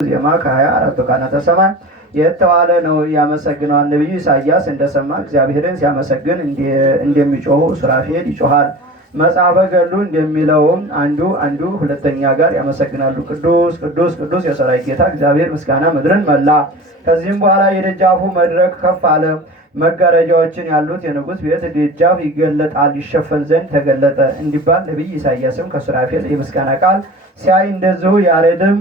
ዜማ ከ24 ካህናተ ሰማይ የተዋለ ነው። ያመሰግነዋል። ነቢዩ ኢሳያስ እንደሰማ እግዚአብሔርን ሲያመሰግን እንደሚጮሁ ሱራፌል ይጮሃል። መጽሐፈ ገድሉ እንደሚለውም አንዱ ሁለተኛ ጋር ያመሰግናሉ። ቅዱስ ቅዱስ ቅዱስ የሰራዊት ጌታ እግዚአብሔር ምስጋና ምድርን መላ። ከዚህም በኋላ የደጃፉ መድረክ ከፍ አለ። መጋረጃዎችን ያሉት የንጉሥ ቤት ደጃፍ ይገለጣል፣ ይሸፈን ዘንድ ተገለጠ እንዲባል ነቢይ ኢሳያስም ከሱራፌል የምስጋና ቃል ሲያይ እንደዚሁ ያሬድም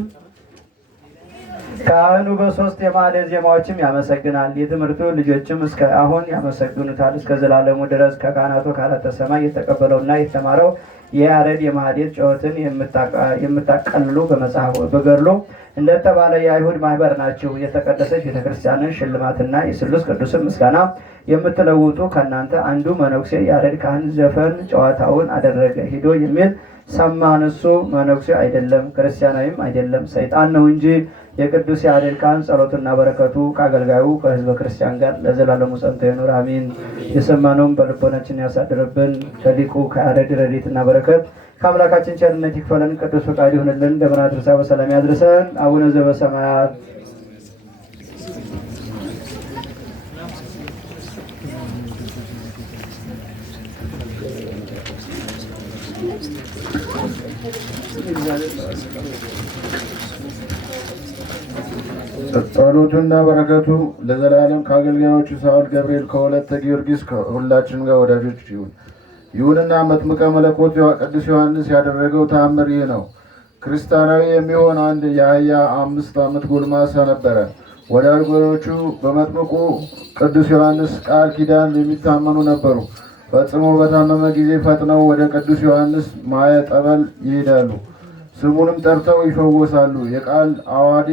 ካህኑ በሶስት የማህሌት ዜማዎችም ያመሰግናል። የትምህርቱ ልጆችም እስከ አሁን ያመሰግኑታል እስከ ዘላለሙ ድረስ። ከካህናቱ ካህናተ ሰማይ የተቀበለውና የተማረው የያሬድ የማህሌት ጩኸትን የምታቀልሉ በገድሉ እንደተባለ የአይሁድ ማህበር ናቸው። የተቀደሰች ቤተክርስቲያንን ሽልማትና የስሉስ ቅዱስን ምስጋና የምትለውጡ ከእናንተ አንዱ መነኩሴ ያሬድ ካህን ዘፈን ጨዋታውን አደረገ ሂዶ የሚል ሰማን። እሱ መነኩሴ አይደለም፣ ክርስቲያናዊም አይደለም፣ ሰይጣን ነው እንጂ። የቅዱስ ያሬድ ካህን ጸሎትና በረከቱ ከአገልጋዩ ከህዝበ ክርስቲያን ጋር ለዘላለሙ ጸንቶ ይኑር አሜን። የሰማነውም በልቦናችን ያሳድርብን። ከሊቁ ከያሬድ ረድኤትና በረከት ከአምላካችን ቸርነት ይክፈለን። ቅዱስ ፈቃድ ይሁንልን። እንደምን አድርሳ በሰላም ያድርሰን። አቡነ ዘበሰማያት ጸሎቱና በረከቱ ለዘላለም ከአገልጋዮቹ ሳውል ገብርኤል ከወለተ ጊዮርጊስ ከሁላችን ጋር ወዳጆች ይሁንና መጥምቀ መለኮት ቅዱስ ዮሐንስ ያደረገው ተአምር ይህ ነው። ክርስቲያናዊ የሚሆን አንድ የአህያ 5 ዓመት ጎልማሳ ነበረ። ወዳጆቹ በመጥምቁ ቅዱስ ዮሐንስ ቃል ኪዳን የሚታመኑ ነበሩ። ፈጽሞ በታመመ ጊዜ ፈጥነው ወደ ቅዱስ ዮሐንስ ማየ ጠበል ይሄዳሉ። ስሙንም ጠርተው ይፈወሳሉ። የቃል አዋዲ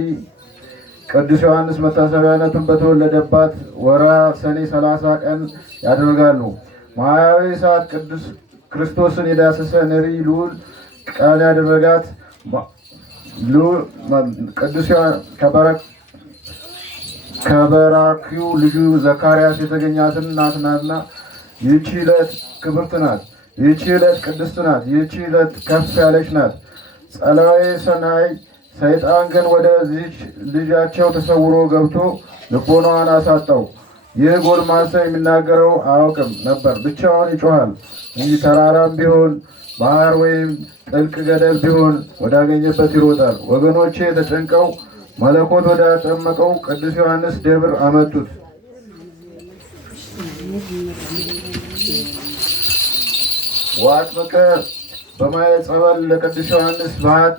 ቅዱስ ዮሐንስ መታሰቢያነቱን በተወለደባት ወራ ሰኔ 30 ቀን ያደርጋሉ። ማያዊ ሰዓት ቅዱስ ክርስቶስን የዳሰሰ ነሪ ልዑል ቃል ያደረጋት ቅዱስ ከበራኪው ልጁ ዘካርያስ የተገኛትን እናት ናትና ይህቺ ዕለት ክብርት ናት። ይህቺ ዕለት ቅድስት ናት። ይህቺ ዕለት ከፍ ያለች ናት። ጸላዌ ሰናይ ሰይጣን ግን ወደዚች ልጃቸው ተሰውሮ ገብቶ ልቦናዋን አሳጣው። ይህ ጎልማሳ የሚናገረው አያውቅም ነበር፣ ብቻውን ይጮሃል እንጂ ተራራም ቢሆን ባህር ወይም ጥልቅ ገደል ቢሆን ወዳገኘበት ይሮጣል። ወገኖቼ ተጨንቀው መለኮት ወደ አጠመቀው ቅዱስ ዮሐንስ ደብር አመጡት። ወአጥምቀ በማየ ጸበል ለቅዱስ ዮሐንስ ባህት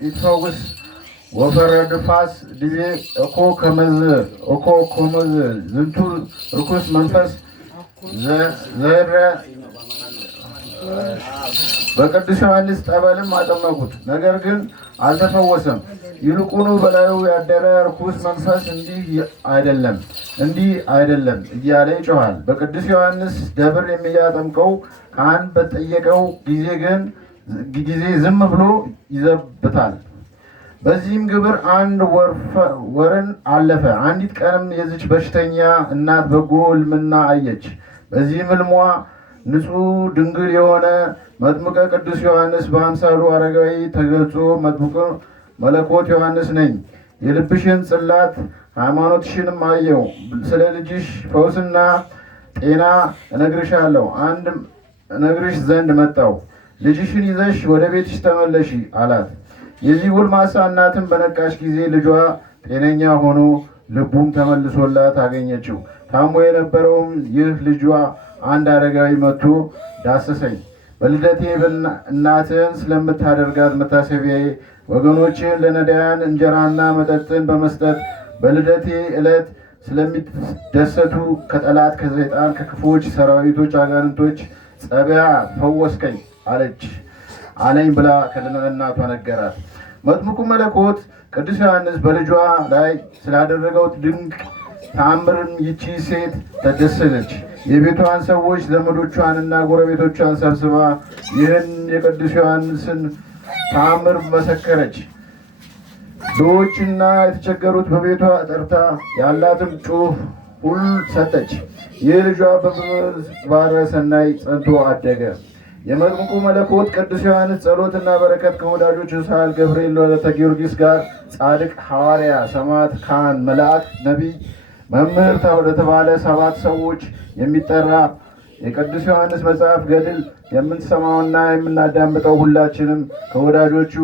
ይትፈውስ ወፈረ ድፋስ ዲቤ እኮ ከመዝ ዝንቱ ርኩስ መንፈስ ዘረ በቅዱስ ዮሐንስ ጠበልም አጠመቁት። ነገር ግን አልተፈወሰም። ይልቁኑ በላዩ ያደረ ርኩስ መንፈስ እንዲህ አይደለም እያለ ይጮሃል። በቅዱስ ዮሐንስ ደብር የሚያጠምቀው ካህን በጠየቀው ጊዜ ዝም ብሎ ይዘብታል። በዚህም ግብር አንድ ወርን አለፈ። አንዲት ቀንም የዚች በሽተኛ እናት በጎ ሕልምና አየች። በዚህም ሕልሟ ንጹሕ ድንግል የሆነ መጥምቀ ቅዱስ ዮሐንስ በአምሳሉ አረጋዊ ተገልጾ መጥምቀ መለኮት ዮሐንስ ነኝ፣ የልብሽን ጽላት ሃይማኖትሽንም አየው። ስለ ልጅሽ ፈውስና ጤና እነግርሻለሁ እነግርሽ ዘንድ መጣው። ልጅሽን ይዘሽ ወደ ቤትሽ ተመለሺ አላት። የዚህ ጎልማሳ እናትም በነቃሽ ጊዜ ልጇ ጤነኛ ሆኖ ልቡም ተመልሶላት አገኘችው። ታሞ የነበረውም ይህ ልጇ አንድ አረጋዊ መጥቶ ዳሰሰኝ። በልደቴ እናትህን ስለምታደርጋት መታሰቢያዬ ወገኖችን ለነዳያን እንጀራና መጠጥን በመስጠት በልደቴ ዕለት ስለሚደሰቱ ከጠላት ከሰይጣን ከክፉዎች ሰራዊቶች አጋንንቶች ጸቢያ ፈወስከኝ አለኝ ብላ ከእናቷ ነገራት። መጥምቁ መለኮት ቅዱስ ዮሐንስ በልጇ ላይ ስላደረገው ድንቅ ተአምርም ይቺ ሴት ተደሰተች። የቤቷን ሰዎች ዘመዶቿንና ጎረቤቶቿን ሰብስባ ይህን የቅዱስ ዮሐንስን ተአምር መሰከረች። ድሆችና የተቸገሩት በቤቷ ጠርታ ያላትን ጩህ ሁሉ ሰጠች። ይህ ልጇ በምግባረ ሰናይ ጸንቶ አደገ። የመጥምቁ መለኮት ቅዱስ ዮሐንስ ጸሎትና በረከት ከወዳጆቹ ሳህል ገብርኤል ወለተ ጊዮርጊስ ጋር ጻድቅ ሐዋርያ፣ ሰማዕት፣ ካህን፣ መልአክ፣ ነቢይ፣ መምህር ወደተባለ 7 ሰዎች የሚጠራ የቅዱስ ዮሐንስ መጽሐፍ ገድል የምንሰማውና የምናዳምጠው ሁላችንም ከወዳጆቹ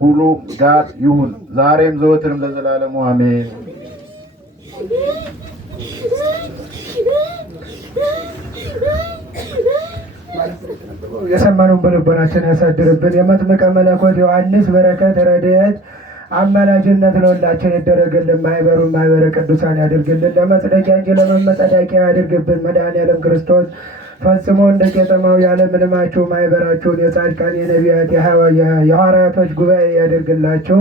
ሁሉ ጋር ይሁን ዛሬም ዘወትርም ለዘላለሙ አሜን። የሰማነውን በልቦናችን ያሳድርብን። የመጥምቀ መለኮት ዮሐንስ በረከት፣ ረድኤት፣ አማላጅነት ለሁላችን ይደረግልን። ማህበሩን ማህበረ ቅዱሳን ያድርግልን። ለመጽደቂያ እንጂ ለመመጸዳቂያ ያድርግብን። መድኃኔዓለም ክርስቶስ ፈጽሞ እንደ ቄጠማው ያለምንም ማህበራችሁን የጻድቃን የነቢያት የሐዋርያቶች ጉባኤ ያድርግላችሁ።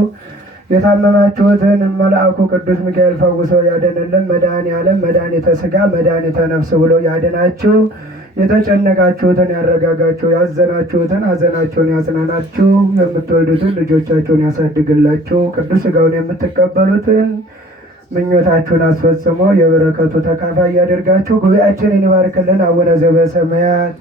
የታመማችሁትን መልአኩ ቅዱስ ሚካኤል ፈውሶ ያደንልን። መድኃኔዓለም መድኃኒተ ሥጋ መድኃኒተ ነፍስ ብሎ ያድናችሁ። የተጨነቃችሁትን ያረጋጋችሁ፣ ያዘናችሁትን ሐዘናችሁን ያጽናናችሁ፣ የምትወልዱትን ልጆቻችሁን ያሳድግላችሁ። ቅዱስ ሥጋውን የምትቀበሉትን ምኞታችሁን አስፈጽሞ የበረከቱ ተካፋይ ያደርጋችሁ። ጉባኤያችንን ይባርክልን። አቡነ ዘበሰማያት